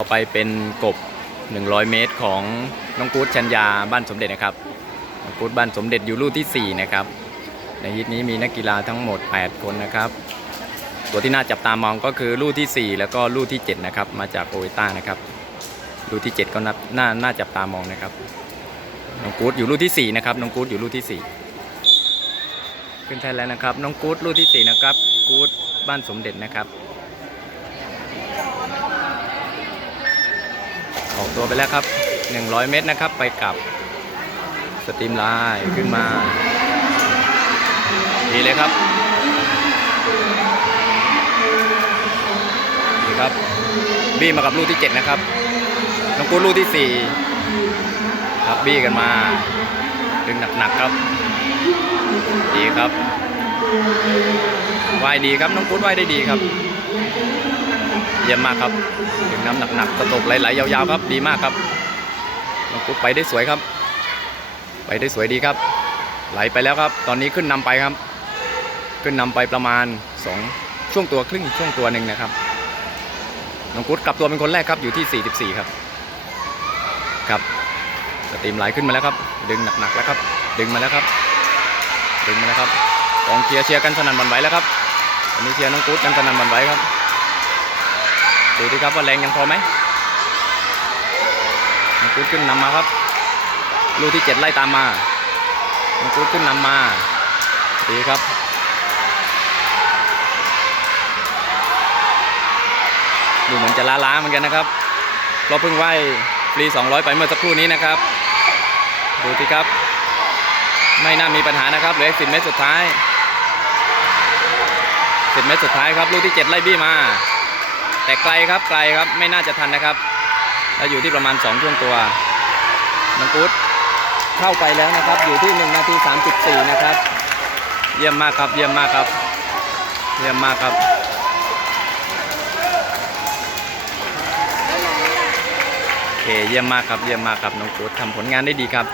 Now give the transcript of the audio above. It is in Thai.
ต่อไปเป็นกบ 100 เมตรของน้องกู๊ดชัญญาบ้านสมเด็จนะครับน้องกู๊ดบ้านสมเด็จอยู่ลู่ที่ 4 นะครับ ในฮิตนี้มีนักกีฬาทั้งหมด 8 คนนะครับ ตัวที่น่าจับตามองก็คือลู่ที่ 4 แล้วก็ลู่ที่ 7 นะครับ มาจากโอเวต้านะครับลู่ที่ 7 ก็นับน่าน่าจับตามองนะครับ น้องกู๊ดอยู่ลู่ที่ 4 นะครับ น้องกู๊ดอยู่ลู่ที่ 4 ขึ้นแทนแล้วนะครับ น้องกู๊ดลู่ที่ 4 นะครับ กู๊ดบ้านสมเด็จนะครับ ออกตัวไปแล้วครับ 100 เมตรนะครับ ไปกับสตรีมไลน์ขึ้นมา ดีเลยครับดีครับบี้มากับลูกที่ 7 นะครับน้องกูดลูกที่ 4 ครับบี้กันมา ดึงหนักๆครับ ดีครับว่ายดีครับน้องกูดว่ายได้ดีครับ เยี่ยมมากครับดึงน้ำหนักๆตะตกไหลๆยาวๆครับ ดีมากครับน้องกุ๊ดไปได้สวยครับ ไปได้สวยดีครับ ไหลไปแล้วครับ ตอนนี้ขึ้นนำไปครับ ขึ้นนำไปประมาณ 2 ช่วงตัวครึ่งช่วงตัวหนึ่งนะครับน้องกุ๊ดกลับตัวเป็นคนแรกครับอยู่ที่ 44 ครับ ครับสตรีมไหลขึ้นมาแล้วครับ ดึงหนักๆแล้วครับ ดึงมาแล้วครับ ดึงมาแล้วครับกองเชียร์เชียร์กันสนั่นหวันไหวแล้วครับวันนี้เชียร์น้องกุ๊ดกันสนั่นหวันไหวครับ ดูดิครับว่าแรงยังพอไหมมังคุดขึ้นนำมาครับ ลูกที่เจ็ดไล่ตามมามังคุดขึ้นนำมาดีครับดูเหมือนจะล้าๆเหมือนกันนะครับ เราเพิ่งไหวฟรี 200 ไปเมื่อสักครู่นี้นะครับ ดูสิครับ ไม่น่ามีปัญหานะครับเหลือสิบเมตรสุดท้ายสิบเมตรสุดท้ายครับ ลูกที่ 7 ไล่บี้มา แต่ไกลครับไกลครับไม่น่าจะทันนะครับแล้วอยู่ที่ประมาณ2ช่วงตัวน้องกุ๊ดเข้าไปแล้วนะครับ อยู่ที่1นาที34นะครับ เยี่ยมมากครับเยี่ยมมากครับ เยี่ยมมากครับโอเคเยี่ยมมากครับเยี่ยมมากครับน้องกุ๊ดทำผลงานได้ดีครับ